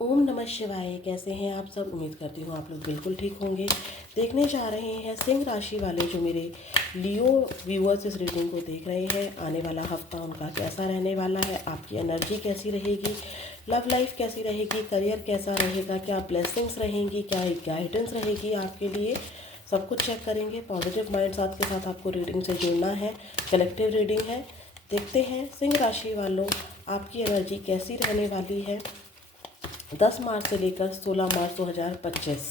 ओम नमः शिवाय। कैसे हैं आप सब? उम्मीद करती हूँ आप लोग बिल्कुल ठीक होंगे। देखने जा रहे हैं सिंह राशि वाले जो मेरे लियो व्यूअर्स इस रीडिंग को देख रहे हैं, आने वाला हफ्ता उनका कैसा रहने वाला है, आपकी एनर्जी कैसी रहेगी, लव लाइफ कैसी रहेगी, करियर कैसा रहेगा, क्या ब्लेसिंग्स रहेंगी, क्या एक गाइडेंस रहेगी आपके लिए, सब कुछ चेक करेंगे। पॉजिटिव माइंड साथ के साथ आपको रीडिंग से जुड़ना है। कलेक्टिव रीडिंग है। देखते हैं सिंह राशि वालों आपकी एनर्जी कैसी रहने वाली है 10 मार्च से लेकर 16 मार्च 2025।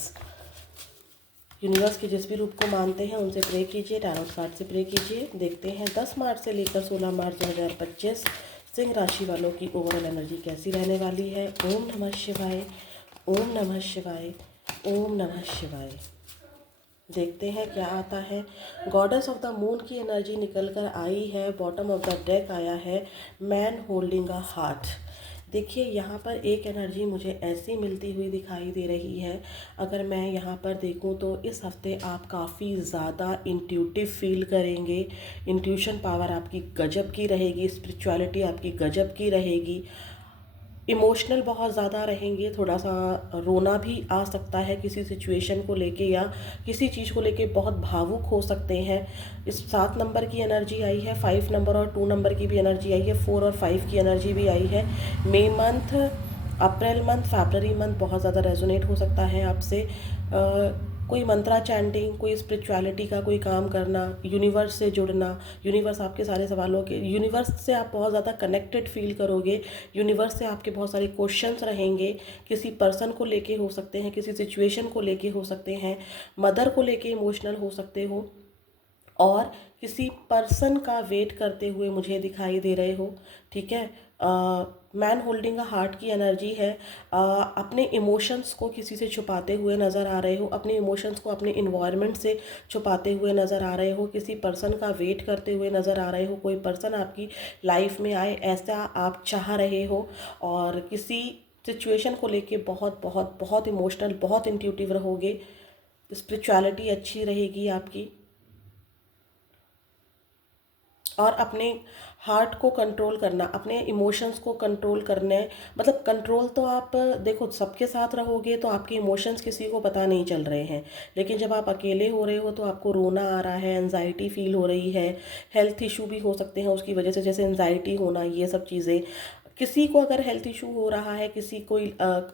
यूनिवर्स के जिस भी रूप को मानते हैं उनसे प्रे कीजिए, टैरोट कार्ड से प्रे कीजिए। देखते हैं 10 मार्च से लेकर 16 मार्च 2025 सिंह राशि वालों की ओवरऑल एनर्जी कैसी रहने वाली है। ओम नमः शिवाय, ओम नमः शिवाय, ओम नमः शिवाय। देखते हैं क्या आता है। गॉडेस ऑफ द मून की एनर्जी निकल कर आई है। बॉटम ऑफ द डेक आया है मैन होल्डिंग अ हार्ट। देखिए यहाँ पर एक एनर्जी मुझे ऐसी मिलती हुई दिखाई दे रही है। अगर मैं यहाँ पर देखूँ तो इस हफ्ते आप काफ़ी ज़्यादा इंट्यूटिव फील करेंगे। इंट्यूशन पावर आपकी गजब की रहेगी, स्पिरिचुअलिटी आपकी गजब की रहेगी, इमोशनल बहुत ज़्यादा रहेंगे। थोड़ा सा रोना भी आ सकता है किसी सिचुएशन को लेके, या किसी चीज़ को लेके बहुत भावुक हो सकते हैं। इस 7 नंबर की एनर्जी आई है, 5 नंबर और 2 नंबर की भी एनर्जी आई है, 4 और 5 की एनर्जी भी आई है। मई मंथ, अप्रैल मंथ, फरवरी मंथ बहुत ज़्यादा रेजोनेट हो सकता है आपसे। कोई मंत्रा चैंटिंग, कोई स्पिरिचुअलिटी का कोई काम करना, यूनिवर्स से जुड़ना, यूनिवर्स आपके सारे सवालों के, यूनिवर्स से आप बहुत ज़्यादा कनेक्टेड फील करोगे। यूनिवर्स से आपके बहुत सारे क्वेश्चंस रहेंगे। किसी पर्सन को लेके हो सकते हैं, किसी सिचुएशन को लेके हो सकते हैं, मदर को लेके इमोशनल हो सकते हो, और किसी पर्सन का वेट करते हुए मुझे दिखाई दे रहे हो। ठीक है। मैन होल्डिंग अ हार्ट की एनर्जी है। अपने इमोशंस को किसी से छुपाते हुए नज़र आ रहे हो, अपने इमोशंस को अपने इन्वायरमेंट से छुपाते हुए नज़र आ रहे हो, किसी पर्सन का वेट करते हुए नज़र आ रहे हो, कोई पर्सन आपकी लाइफ में आए ऐसा आप चाह रहे हो, और किसी सिचुएशन को लेके बहुत बहुत बहुत इमोशनल, बहुत इंट्यूटिव रहोगे। स्पिरिचुअलिटी अच्छी रहेगी आपकी, और अपने हार्ट को कंट्रोल करना, अपने इमोशंस को कंट्रोल करने, मतलब कंट्रोल तो आप देखो सबके साथ रहोगे तो आपके इमोशंस किसी को पता नहीं चल रहे हैं, लेकिन जब आप अकेले हो रहे हो तो आपको रोना आ रहा है, एनजाइटी फील हो रही है, हेल्थ इशू भी हो सकते हैं उसकी वजह से, जैसे एनजाइटी होना, ये सब चीज़ें। किसी को अगर हेल्थ इशू हो रहा है, किसी को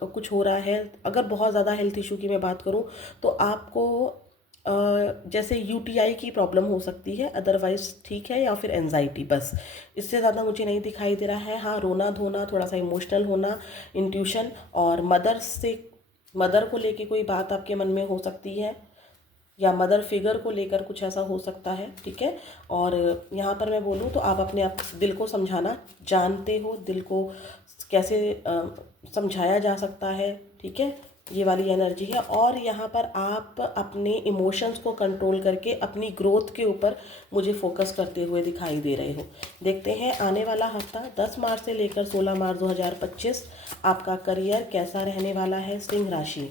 कुछ हो रहा है, अगर बहुत ज़्यादा हेल्थ इशू की मैं बात करूँ तो आपको जैसे यूटीआई की प्रॉब्लम हो सकती है, अदरवाइज ठीक है, या फिर एनजाइटी, बस इससे ज़्यादा मुझे नहीं दिखाई दे रहा है। हाँ, रोना धोना, थोड़ा सा इमोशनल होना, इंट्यूशन, और मदर से, मदर को लेके कोई बात आपके मन में हो सकती है, या मदर फिगर को लेकर कुछ ऐसा हो सकता है। ठीक है। और यहाँ पर मैं बोलूँ तो आप अपने आप दिल को समझाना जानते हो, दिल को कैसे समझाया जा सकता है। ठीक है, ये वाली एनर्जी है। और यहाँ पर आप अपने इमोशंस को कंट्रोल करके अपनी ग्रोथ के ऊपर मुझे फोकस करते हुए दिखाई दे रहे हो। देखते हैं आने वाला हफ्ता 10 मार्च से लेकर 16 मार्च 2025 आपका करियर कैसा रहने वाला है सिंह राशि।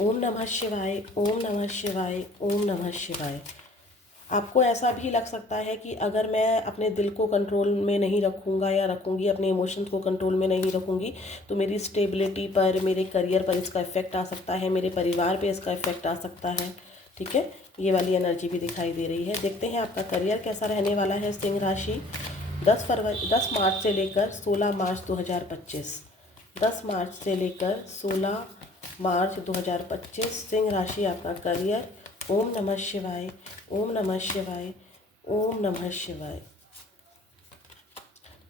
ओम नमः शिवाय, ओम नमः शिवाय, ओम नमः शिवाय। आपको ऐसा भी लग सकता है कि अगर मैं अपने दिल को कंट्रोल में नहीं रखूँगा या रखूँगी, अपने इमोशंस को कंट्रोल में नहीं रखूँगी, तो मेरी स्टेबिलिटी पर, मेरे करियर पर इसका इफ़ेक्ट आ सकता है, मेरे परिवार पे इसका इफ़ेक्ट आ सकता है। ठीक है, ये वाली एनर्जी भी दिखाई दे रही है। देखते हैं आपका करियर कैसा रहने वाला है सिंह राशि 10 मार्च से लेकर 16 मार्च 2025। 10 मार्च से लेकर 16 मार्च 2025 सिंह राशि आपका करियर। ओम नमः शिवाय, ओम नमः शिवाय, ओम नमः शिवाय।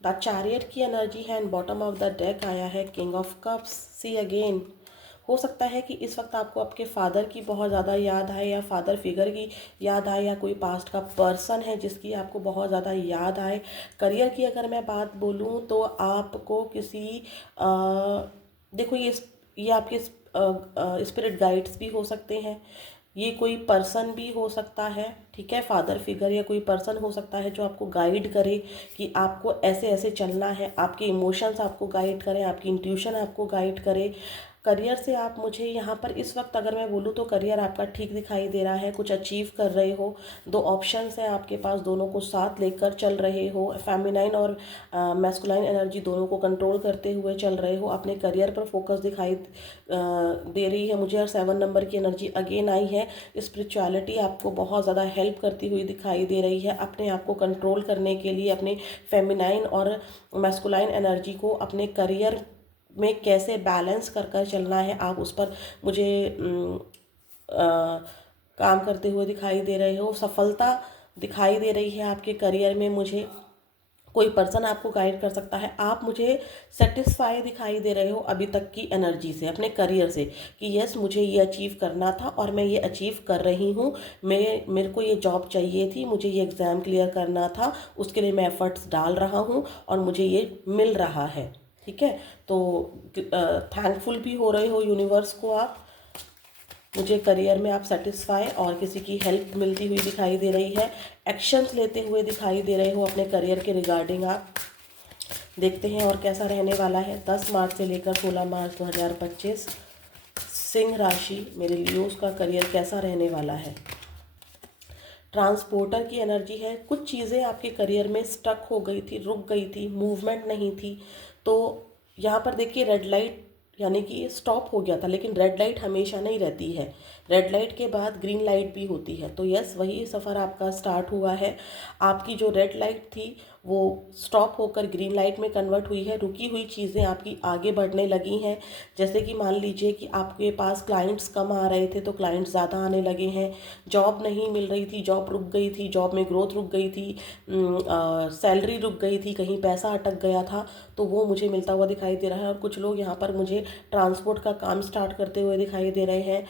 द चैरियट की एनर्जी है and bottom of the deck आया है king of cups. See again. हो सकता है कि इस वक्त आपको आपके फादर की बहुत ज़्यादा याद आए, या फादर फिगर की याद आए, या कोई पास्ट का पर्सन है जिसकी आपको बहुत ज़्यादा याद आए। करियर की अगर मैं बात बोलूँ तो आपको किसी देखो ये आपके स्पिरिट गाइड्स भी हो सकते हैं, ये कोई पर्सन भी हो सकता है। ठीक है, फादर फिगर या कोई पर्सन हो सकता है जो आपको गाइड करे कि आपको ऐसे ऐसे चलना है, आपके इमोशंस आपको गाइड करें, आपकी इंट्यूशन आपको गाइड करे। करियर से आप मुझे यहाँ पर इस वक्त अगर मैं बोलूँ तो करियर आपका ठीक दिखाई दे रहा है, कुछ अचीव कर रहे हो। दो ऑप्शंस हैं आपके पास, दोनों को साथ लेकर चल रहे हो। फेमिनाइन और मैस्कुलाइन एनर्जी दोनों को कंट्रोल करते हुए चल रहे हो। अपने करियर पर फोकस दिखाई दे रही है मुझे। और 7 नंबर की एनर्जी अगेन आई है। स्पिरिचुअलिटी आपको बहुत ज़्यादा हेल्प करती हुई दिखाई दे रही है अपने आप को कंट्रोल करने के लिए। अपने फेमिनाइन और मैस्कुलाइन एनर्जी को अपने करियर में कैसे बैलेंस कर कर चलना है, आप उस पर मुझे काम करते हुए दिखाई दे रहे हो। सफलता दिखाई दे रही है आपके करियर में मुझे। कोई पर्सन आपको गाइड कर सकता है। आप मुझे सेटिस्फाई दिखाई दे रहे हो अभी तक की एनर्जी से, अपने करियर से, कि यस मुझे ये अचीव करना था और मैं ये अचीव कर रही हूँ। मेरे को ये जॉब चाहिए थी, मुझे ये एग्ज़ाम क्लियर करना था, उसके लिए मैं एफ़र्ट्स डाल रहा हूँ और मुझे ये मिल रहा है। ठीक है, तो थैंकफुल भी हो रहे हो यूनिवर्स को आप। मुझे करियर में आप सेटिस्फाई और किसी की हेल्प मिलती हुई दिखाई दे रही है। एक्शंस लेते हुए दिखाई दे रहे हो अपने करियर के रिगार्डिंग आप। देखते हैं और कैसा रहने वाला है 10 मार्च से लेकर 16 मार्च 2025 सिंह राशि मेरे लियोस का करियर कैसा रहने वाला है। ट्रांसपोर्टर की एनर्जी है। कुछ चीज़ें आपके करियर में स्टक हो गई थी, रुक गई थी, मूवमेंट नहीं थी। तो यहाँ पर देखिए रेड लाइट यानी कि ये स्टॉप हो गया था, लेकिन रेड लाइट हमेशा नहीं रहती है। रेड लाइट के बाद ग्रीन लाइट भी होती है। तो यस, वही सफ़र आपका स्टार्ट हुआ है। आपकी जो रेड लाइट थी वो स्टॉप होकर ग्रीन लाइट में कन्वर्ट हुई है। रुकी हुई चीज़ें आपकी आगे बढ़ने लगी हैं। जैसे कि मान लीजिए कि आपके पास क्लाइंट्स कम आ रहे थे तो क्लाइंट्स ज़्यादा आने लगे हैं। जॉब नहीं मिल रही थी, जॉब रुक गई थी, जॉब में ग्रोथ रुक गई थी, सैलरी रुक गई थी, कहीं पैसा अटक गया था, तो वो मुझे मिलता हुआ दिखाई दे रहा है। और कुछ लोग यहाँ पर मुझे ट्रांसपोर्ट का काम स्टार्ट करते हुए दिखाई दे रहे हैं,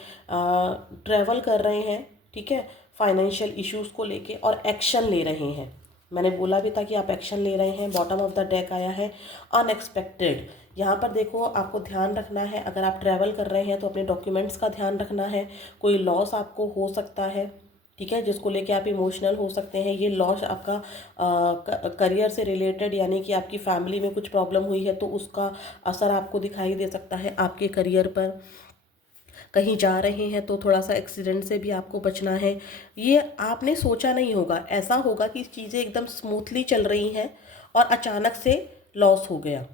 ट्रैवल कर रहे हैं। ठीक है, फाइनेंशियल इश्यूज़ को लेके और एक्शन ले रहे हैं। मैंने बोला भी था कि आप एक्शन ले रहे हैं। बॉटम ऑफ द डेक आया है अनएक्सपेक्टेड। यहाँ पर देखो, आपको ध्यान रखना है, अगर आप ट्रैवल कर रहे हैं तो अपने डॉक्यूमेंट्स का ध्यान रखना है। कोई लॉस आपको हो सकता है, ठीक है, जिसको लेके आप इमोशनल हो सकते हैं। ये लॉस आपका करियर से रिलेटेड, यानी कि आपकी फैमिली में कुछ प्रॉब्लम हुई है तो उसका असर आपको दिखाई दे सकता है आपके करियर पर। कहीं जा रहे हैं तो थोड़ा सा एक्सीडेंट से भी आपको बचना है। ये आपने सोचा नहीं होगा, ऐसा होगा कि चीज़ें एकदम स्मूथली चल रही हैं और अचानक से लॉस हो गया,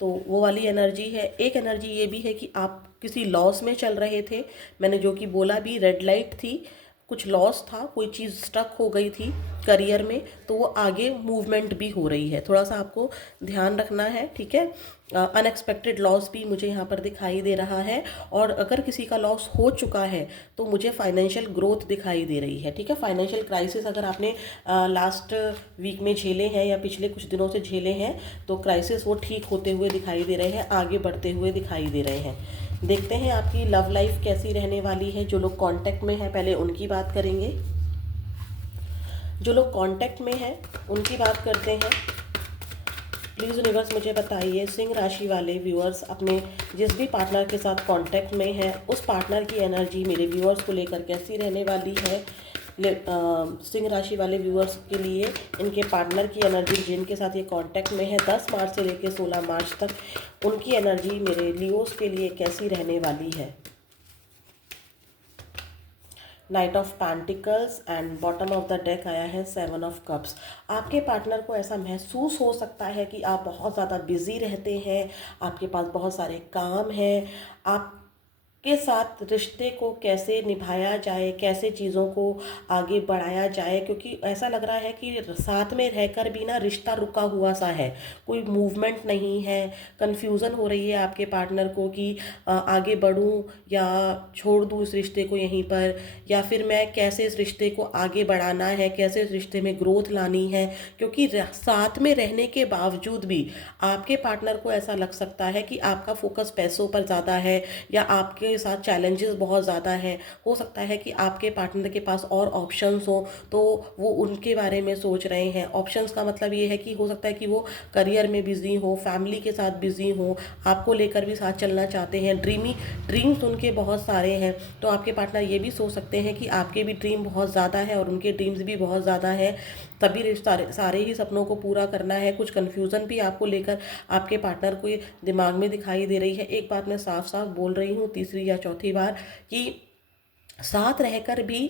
तो वो वाली एनर्जी है। एक एनर्जी ये भी है कि आप किसी लॉस में चल रहे थे। मैंने जो कि बोला भी, रेड लाइट थी, कुछ लॉस था, कोई चीज़ स्टक हो गई थी करियर में, तो वो आगे मूवमेंट भी हो रही है। थोड़ा सा आपको ध्यान रखना है, ठीक है। अनएक्सपेक्टेड लॉस भी मुझे यहाँ पर दिखाई दे रहा है। और अगर किसी का लॉस हो चुका है तो मुझे फाइनेंशियल ग्रोथ दिखाई दे रही है। ठीक है, फाइनेंशियल क्राइसिस अगर आपने लास्ट वीक में झेले हैं या पिछले कुछ दिनों से झेले हैं तो क्राइसिस वो ठीक होते हुए दिखाई दे रहे हैं, आगे बढ़ते हुए दिखाई दे रहे हैं। देखते हैं आपकी लव लाइफ कैसी रहने वाली है। जो लोग कांटेक्ट में हैं पहले उनकी बात करेंगे। जो लोग कांटेक्ट में हैं उनकी बात करते हैं। प्लीज़ यूनिवर्स मुझे बताइए, सिंह राशि वाले व्यूअर्स अपने जिस भी पार्टनर के साथ कांटेक्ट में हैं उस पार्टनर की एनर्जी मेरे व्यूअर्स को लेकर कैसी रहने वाली है। सिंह राशि वाले व्यूअर्स के लिए इनके पार्टनर की एनर्जी जिनके साथ ये कांटेक्ट में है 10 मार्च से लेकर 16 मार्च तक, उनकी एनर्जी मेरे लियोस के लिए कैसी रहने वाली है। Night of pentacles and bottom of the deck आया है 7 ऑफ कप्स। आपके पार्टनर को ऐसा महसूस हो सकता है कि आप बहुत ज़्यादा बिजी रहते हैं, आपके पास बहुत सारे काम हैं। आपके साथ रिश्ते को कैसे निभाया जाए, कैसे चीज़ों को आगे बढ़ाया जाए, क्योंकि ऐसा लग रहा है कि साथ में रहकर भी ना रिश्ता रुका हुआ सा है, कोई मूवमेंट नहीं है। कन्फ्यूज़न हो रही है आपके पार्टनर को कि आगे बढ़ूं या छोड़ दूं इस रिश्ते को यहीं पर, या फिर मैं कैसे इस रिश्ते को आगे बढ़ाना है, कैसे इस रिश्ते में ग्रोथ लानी है। क्योंकि साथ में रहने के बावजूद भी आपके पार्टनर को ऐसा लग सकता है कि आपका फोकस पैसों पर ज़्यादा है या आपके साथ चैलेंजेस बहुत ज़्यादा हैं। हो सकता है कि आपके पार्टनर के पास और ऑप्शंस हो तो वो उनके बारे में सोच रहे हैं। ऑप्शंस का मतलब ये है कि हो सकता है कि वो करियर में बिज़ी हो, फैमिली के साथ बिज़ी हो, आपको लेकर भी साथ चलना चाहते हैं। ड्रीम्स उनके बहुत सारे हैं। तो आपके पार्टनर ये भी सोच सकते हैं कि आपके भी ड्रीम बहुत ज़्यादा है और उनके ड्रीम्स भी बहुत ज़्यादा है, सभी सारे ही सपनों को पूरा करना है। कुछ कन्फ्यूज़न भी आपको लेकर आपके पार्टनर को ये दिमाग में दिखाई दे रही है। एक बात मैं साफ साफ बोल रही हूँ तीसरी या चौथी बार कि साथ रहकर भी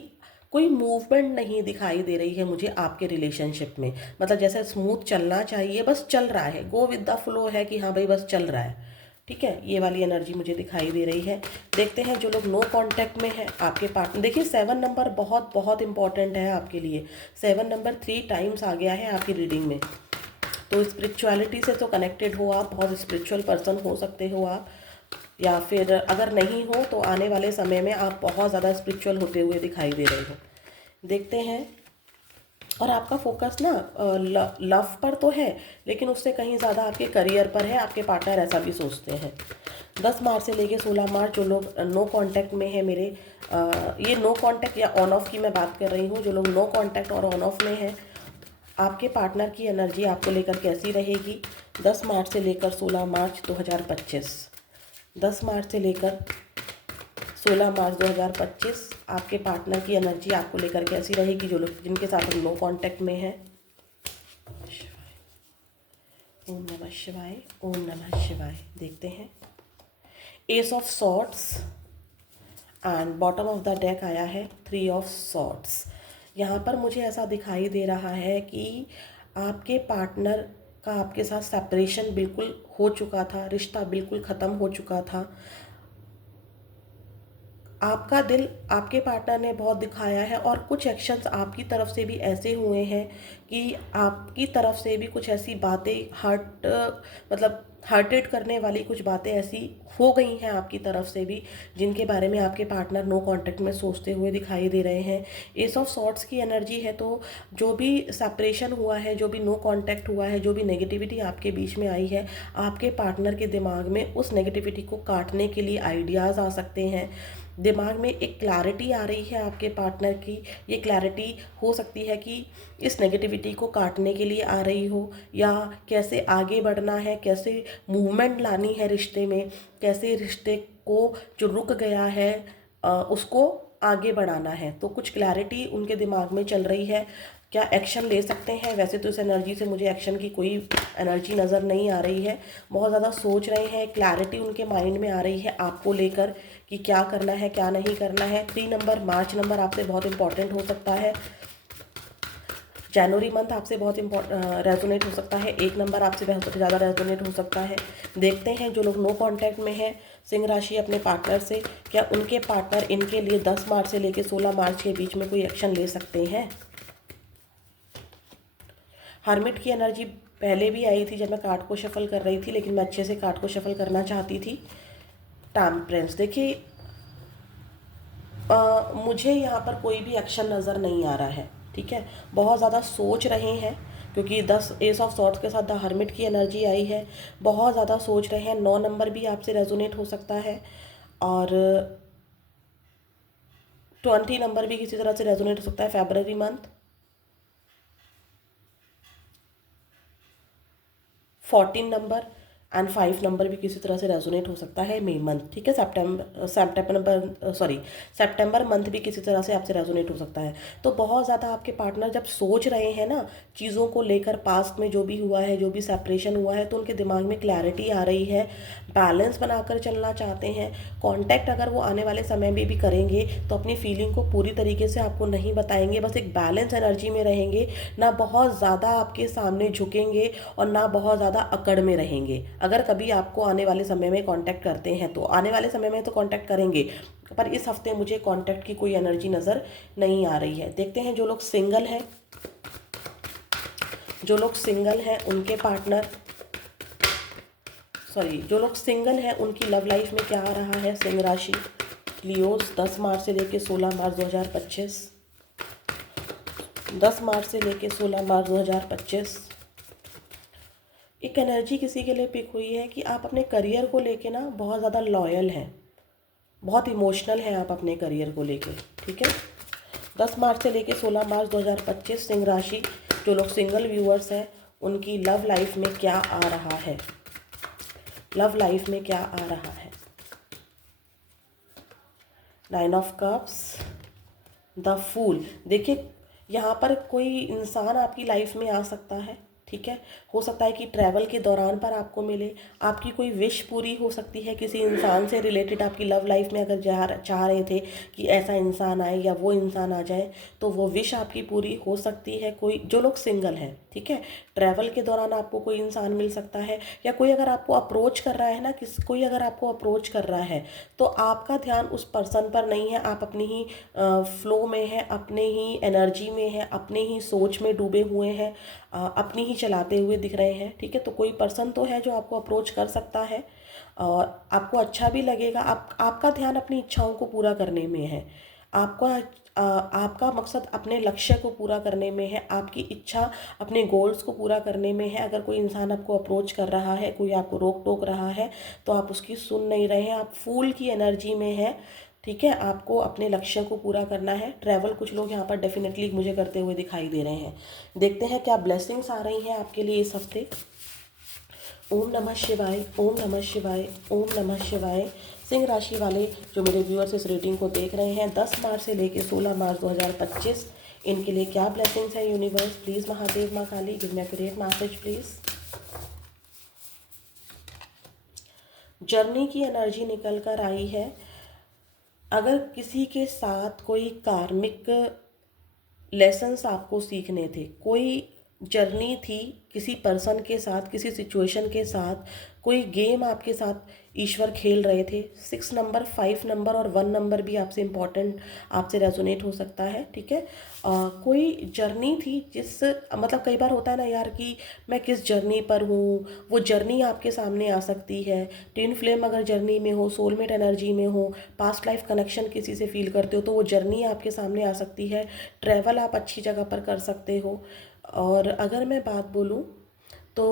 कोई मूवमेंट नहीं दिखाई दे रही है मुझे आपके रिलेशनशिप में। मतलब जैसे स्मूथ चलना चाहिए, बस चल रहा है, गो विद द फ्लो है कि हाँ भाई बस चल रहा है, ठीक है, ये वाली एनर्जी मुझे दिखाई दे रही है। देखते हैं जो लोग नो कांटेक्ट में है आपके पार्टनर, देखिए 7 नंबर बहुत बहुत इंपॉर्टेंट है आपके लिए। 7 नंबर 3 टाइम्स आ गया है आपकी रीडिंग में। तो स्पिरिचुअलिटी से तो कनेक्टेड हो आप, बहुत स्पिरिचुअल पर्सन हो सकते हो आप, या फिर अगर नहीं हो तो आने वाले समय में आप बहुत ज़्यादा स्पिरिचुअल होते हुए दिखाई दे रहे हो। देखते हैं। और आपका फोकस ना लव पर तो है, लेकिन उससे कहीं ज़्यादा आपके करियर पर है। आपके पार्टनर ऐसा भी सोचते हैं। 10 मार्च से लेके 16 मार्च जो लोग नो कांटेक्ट में है मेरे, ये नो कांटेक्ट या ऑन ऑफ की मैं बात कर रही हूँ। जो लोग नो कांटेक्ट और ऑन ऑफ में है, आपके पार्टनर की एनर्जी आपको लेकर कैसी रहेगी 10 मार्च से लेकर 16 मार्च 2025। 10 मार्च से लेकर 16 मार्च 2025 आपके पार्टनर की एनर्जी आपको लेकर कैसी रहेगी, जो लोग जिनके साथ हम नो कांटेक्ट में हैं। ओम नमः शिवाय, ओम नमः शिवाय। देखते हैं। S of swords and bottom of the deck आया है 3 ऑफ सॉर्ड्स। यहाँ पर मुझे ऐसा दिखाई दे रहा है कि आपके पार्टनर का आपके साथ सेपरेशन बिल्कुल हो चुका था, रिश्ता बिल्कुल ख़त्म हो चुका था। आपका दिल आपके पार्टनर ने बहुत दिखाया है, और कुछ एक्शंस आपकी तरफ से भी ऐसे हुए हैं कि आपकी तरफ से भी कुछ ऐसी बातें मतलब हार्टेड करने वाली कुछ बातें ऐसी हो गई हैं आपकी तरफ से भी, जिनके बारे में आपके पार्टनर नो कांटेक्ट में सोचते हुए दिखाई दे रहे हैं। एस ऑफ सॉर्ट्स की एनर्जी है, तो जो भी सेपरेशन हुआ है, जो भी नो कांटेक्ट हुआ है, जो भी नेगेटिविटी आपके बीच में आई है, आपके पार्टनर के दिमाग में उस नेगेटिविटी को काटने के लिए आइडियाज़ आ सकते हैं। दिमाग में एक क्लैरिटी आ रही है आपके पार्टनर की। ये क्लैरिटी हो सकती है कि इस नेगेटिविटी को काटने के लिए आ रही हो, या कैसे आगे बढ़ना है, कैसे मूवमेंट लानी है रिश्ते में, कैसे रिश्ते को जो रुक गया है उसको आगे बढ़ाना है। तो कुछ क्लैरिटी उनके दिमाग में चल रही है। क्या एक्शन ले सकते हैं? वैसे तो इस एनर्जी से मुझे एक्शन की कोई एनर्जी नज़र नहीं आ रही है। बहुत ज़्यादा सोच रहे हैं, क्लैरिटी उनके माइंड में आ रही है आपको लेकर कि क्या करना है क्या नहीं करना है। 3 नंबर मार्च नंबर आपसे बहुत इंपॉर्टेंट हो सकता है। जनवरी मंथ आपसे बहुत रेजोनेट हो सकता है। 1 नंबर आपसे बहुत ज़्यादा रेजोनेट हो सकता है। देखते हैं जो लोग नो कांटेक्ट में हैं सिंह राशि अपने पार्टनर से, क्या उनके पार्टनर इनके लिए 10 मार्च से लेकर 16 मार्च के बीच में कोई एक्शन ले सकते हैं। हर्मिट की एनर्जी पहले भी आई थी जब मैं कार्ड को शफल कर रही थी, लेकिन मैं अच्छे से कार्ड को शफल करना चाहती थी। टेम्परेंस, देखिए मुझे यहाँ पर कोई भी एक्शन नज़र नहीं आ रहा है, ठीक है। बहुत ज़्यादा सोच रहे हैं, क्योंकि 10 एस ऑफ सॉर्ट्स के साथ द हर्मिट की एनर्जी आई है। बहुत ज़्यादा सोच रहे हैं। 9 नंबर भी आपसे रेजोनेट हो सकता है, और 20 नंबर भी किसी तरह से रेजोनेट हो सकता है फरवरी मंथ। 14 नंबर एंड 5 नंबर भी किसी तरह से रेजोनेट हो सकता है मई मंथ, ठीक है। सितंबर मंथ भी किसी तरह से आपसे रेजोनेट हो सकता है। तो बहुत ज़्यादा आपके पार्टनर जब सोच रहे हैं ना चीज़ों को लेकर, पास्ट में जो भी हुआ है, जो भी सेपरेशन हुआ है, तो उनके दिमाग में क्लैरिटी आ रही है, बैलेंस बनाकर चलना चाहते हैं। कॉन्टैक्ट अगर वो आने वाले समय में भी करेंगे तो अपनी फीलिंग को पूरी तरीके से आपको नहीं बताएंगे, बस एक बैलेंस एनर्जी में रहेंगे, ना बहुत ज़्यादा आपके सामने झुकेंगे और ना बहुत ज़्यादा अकड़ में रहेंगे। अगर कभी आपको आने वाले समय में कांटेक्ट करते हैं, तो आने वाले समय में तो कांटेक्ट करेंगे, पर इस हफ्ते मुझे कांटेक्ट की कोई एनर्जी नज़र नहीं आ रही है। देखते हैं जो लोग सिंगल हैं, जो लोग सिंगल हैं उनके पार्टनर, जो लोग सिंगल हैं उनकी लव लाइफ में क्या आ रहा है। सिंह राशि लियोस 10 मार्च से लेकर 16 मार्च 2025। 10 मार्च से लेकर 16 मार्च 2025 एक एनर्जी किसी के लिए पिक हुई है कि आप अपने करियर को लेके ना बहुत ज़्यादा लॉयल हैं, बहुत इमोशनल हैं आप अपने करियर को लेके, ठीक है। 10 मार्च से लेके 16 मार्च 2025 सिंह राशि जो लोग सिंगल व्यूअर्स हैं उनकी लव लाइफ में क्या आ रहा है, लव लाइफ में क्या आ रहा है। 9 ऑफ कप्स, द फूल। देखिए यहाँ पर कोई इंसान आपकी लाइफ में आ सकता है, ठीक है। हो सकता है कि ट्रैवल के दौरान पर आपको मिले। आपकी कोई विश पूरी हो सकती है किसी इंसान से रिलेटेड। आपकी लव लाइफ में अगर चाह रहे थे कि ऐसा इंसान आए या वो इंसान आ जाए, तो वो विश आपकी पूरी हो सकती है। कोई जो लोग सिंगल हैं, ठीक है, ट्रैवल के दौरान आपको कोई इंसान मिल सकता है। या कोई अगर आपको अप्रोच कर रहा है ना, कोई अगर आपको अप्रोच कर रहा है, तो आपका ध्यान उस पर्सन पर नहीं है, आप अपनी ही फ्लो में है, अपने ही एनर्जी में है, अपने ही सोच में डूबे हुए हैं, अपनी ही चलाते हुए दिख रहे हैं, ठीक है। तो कोई पर्सन तो है जो आपको अप्रोच कर सकता है और आपको अच्छा भी लगेगा। आपका ध्यान अपनी इच्छाओं को पूरा करने में है। आपका आपका मकसद अपने लक्ष्य को पूरा करने में है, आपकी इच्छा अपने गोल्स को पूरा करने में है। अगर कोई इंसान आपको अप्रोच कर रहा है, कोई आपको रोक टोक रहा है, तो आप उसकी सुन नहीं रहे हैं, आप फूल की एनर्जी में हैं, ठीक है। आपको अपने लक्ष्य को पूरा करना है। ट्रैवल कुछ लोग यहाँ पर डेफिनेटली मुझे करते हुए दिखाई दे रहे हैं। देखते हैं क्या ब्लेसिंग्स आ रही हैं आपके लिए इस हफ्ते। ओम नमः शिवाय, ओम नमः शिवाय, ओम नमः शिवाय। सिंह राशि वाले जो मेरे व्यूअर्स इस रीडिंग को देख रहे हैं, 10 मार्च से लेकर 16 मार्च 2025, इनके लिए क्या ब्लेसिंग्स है यूनिवर्स। प्लीज़ महादेव माँ Kali give me accurate message please. Journey की एनर्जी निकल कर आई है। अगर किसी के साथ कोई कार्मिक लेसन्स आपको सीखने थे, कोई जर्नी थी किसी पर्सन के साथ, किसी सिचुएशन के साथ, कोई गेम आपके साथ ईश्वर खेल रहे थे। 6 नंबर, 5 नंबर और 1 नंबर भी आपसे इम्पॉर्टेंट, आपसे रेजोनेट हो सकता है, ठीक है। कोई जर्नी थी जिस मतलब कई बार होता है ना यार कि मैं किस जर्नी पर हूँ, वो जर्नी आपके सामने आ सकती है। ट्विन फ्लेम अगर जर्नी में हो, सोलमेट एनर्जी में हो, पास्ट लाइफ कनेक्शन किसी से फील करते हो, तो वो जर्नी आपके सामने आ सकती है। ट्रैवल आप अच्छी जगह पर कर सकते हो। और अगर मैं बात बोलूँ तो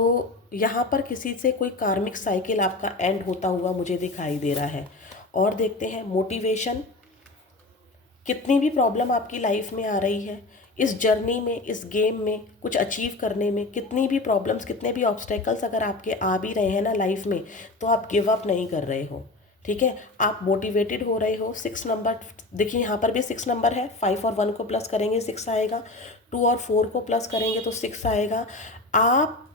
यहाँ पर किसी से कोई कार्मिक साइकिल आपका एंड होता हुआ मुझे दिखाई दे रहा है। और देखते हैं मोटिवेशन। कितनी भी प्रॉब्लम आपकी लाइफ में आ रही है, इस जर्नी में, इस गेम में कुछ अचीव करने में, कितनी भी प्रॉब्लम्स, कितने भी ऑब्स्टेकल्स अगर आपके आ भी रहे हैं ना लाइफ में, तो आप गिव अप नहीं कर रहे हो, ठीक है। आप मोटिवेटेड हो रहे हो। 6 नंबर देखिए, यहाँ पर भी 6 नंबर है। 5 और 1 को प्लस करेंगे 6 आएगा, 2 और 4 को प्लस करेंगे तो 6 आएगा। आप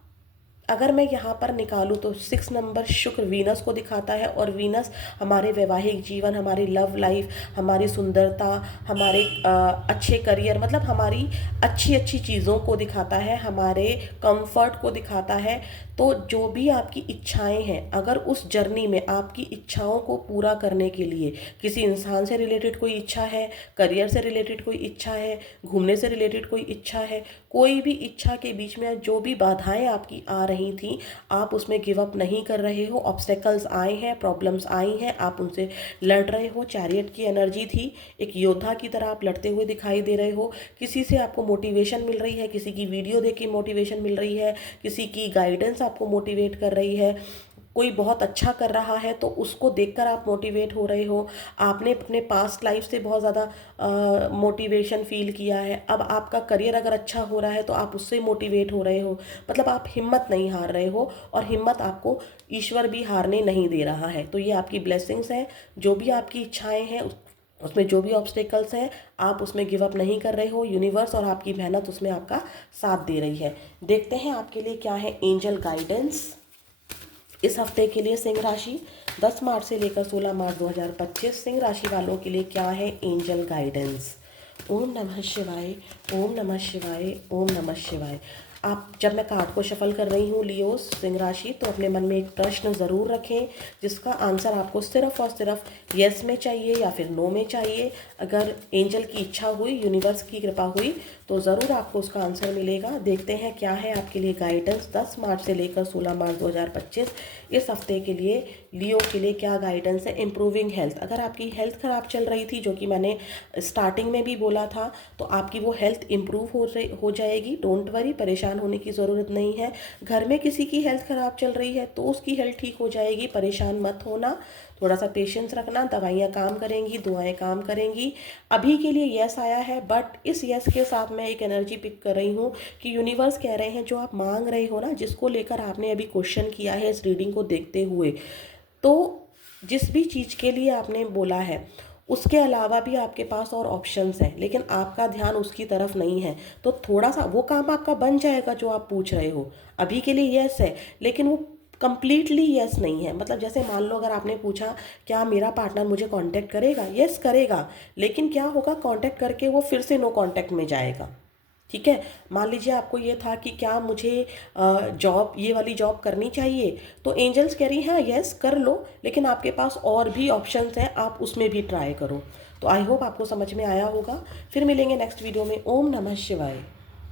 अगर मैं यहाँ पर निकालूँ तो 6 नंबर शुक्र वीनस को दिखाता है, और वीनस हमारे वैवाहिक जीवन, हमारी लव लाइफ, हमारी सुंदरता, हमारे अच्छे करियर, मतलब हमारी अच्छी अच्छी चीज़ों को दिखाता है, हमारे कंफर्ट को दिखाता है। तो जो भी आपकी इच्छाएं हैं, अगर उस जर्नी में आपकी इच्छाओं को पूरा करने के लिए किसी इंसान से रिलेटेड कोई इच्छा है, करियर से रिलेटेड कोई इच्छा है, घूमने से रिलेटेड कोई इच्छा है, कोई भी इच्छा के बीच में जो भी बाधाएं आपकी आ रही थी, आप उसमें गिव अप नहीं कर रहे हो। ऑब्स्टेकल्स आए हैं, प्रॉब्लम्स आई हैं, आप उनसे लड़ रहे हो। चैरियट की एनर्जी थी, एक योद्धा की तरह आप लड़ते हुए दिखाई दे रहे हो। किसी से आपको मोटिवेशन मिल रही है, किसी की वीडियो देख के मोटिवेशन मिल रही है, किसी की गाइडेंस आपको मोटिवेट कर रही है। कोई बहुत अच्छा कर रहा है तो उसको देखकर आप मोटिवेट हो रहे हो। आपने अपने पास्ट लाइफ से बहुत ज़्यादा मोटिवेशन फील किया है। अब आपका करियर अगर अच्छा हो रहा है तो आप उससे मोटिवेट हो रहे हो। मतलब आप हिम्मत नहीं हार रहे हो, और हिम्मत आपको ईश्वर भी हारने नहीं दे रहा है। तो ये आपकी ब्लेसिंग्स हैं। जो भी आपकी इच्छाएं हैं, उसमें जो भी ऑब्स्टेकल्स हैं, आप उसमें गिव अप नहीं कर रहे हो। यूनिवर्स और आपकी मेहनत उसमें आपका साथ दे रही है। देखते हैं आपके लिए क्या है एंजल गाइडेंस इस हफ्ते के लिए। सिंह राशि 10 मार्च से लेकर 16 मार्च 2025, सिंह राशि वालों के लिए क्या है एंजल गाइडेंस। ओम नमः शिवाय, ओम नमः शिवाय, ओम नमः शिवाय। आप जब मैं कार्ड को शफल कर रही हूँ लियोस, सिंह राशि, तो अपने मन में एक प्रश्न ज़रूर रखें जिसका आंसर आपको सिर्फ और सिर्फ यस में चाहिए या फिर नो में चाहिए। अगर एंजल की इच्छा हुई, यूनिवर्स की कृपा हुई, तो ज़रूर आपको उसका आंसर मिलेगा। देखते हैं क्या है आपके लिए गाइडेंस 10 मार्च से लेकर 16 मार्च 2025 इस हफ्ते के लिए। लियो के लिए क्या गाइडेंस है। Improving health. अगर आपकी हेल्थ ख़राब चल रही थी, जो कि मैंने स्टार्टिंग में भी बोला था, तो आपकी वो हेल्थ इम्प्रूव हो जाएगी। डोंट वरी, परेशान होने की ज़रूरत नहीं है। घर में किसी की हेल्थ ख़राब चल रही है तो उसकी हेल्थ ठीक हो जाएगी, परेशान मत होना। थोड़ा सा पेशेंस रखना, दवाइयाँ काम करेंगी, दुआएं काम करेंगी। अभी के लिए यस आया है, बट इस यस के साथ मैं एक एनर्जी पिक कर रही हूँ कि यूनिवर्स कह रहे हैं जो आप मांग रहे हो ना, जिसको लेकर आपने अभी क्वेश्चन किया है इस रीडिंग को देखते हुए, तो जिस भी चीज़ के लिए आपने बोला है उसके अलावा भी आपके पास और ऑप्शंस हैं, लेकिन आपका ध्यान उसकी तरफ नहीं है, तो थोड़ा सा वो काम आपका बन जाएगा जो आप पूछ रहे हो। अभी के लिए यस है, लेकिन वो कंप्लीटली यस नहीं है। मतलब जैसे मान लो अगर आपने पूछा क्या मेरा पार्टनर मुझे कांटेक्ट करेगा, यस करेगा, लेकिन क्या होगा, कांटेक्ट करके वो फिर से नो कांटेक्ट में जाएगा। ठीक है। मान लीजिए आपको ये था कि क्या मुझे जॉब, ये वाली जॉब करनी चाहिए, तो एंजल्स कह रही हैं यस कर लो, लेकिन आपके पास और भी ऑप्शंस हैं, आप उसमें भी ट्राई करो। तो आई होप आपको समझ में आया होगा। फिर मिलेंगे नेक्स्ट वीडियो में। ओम नमः शिवाय।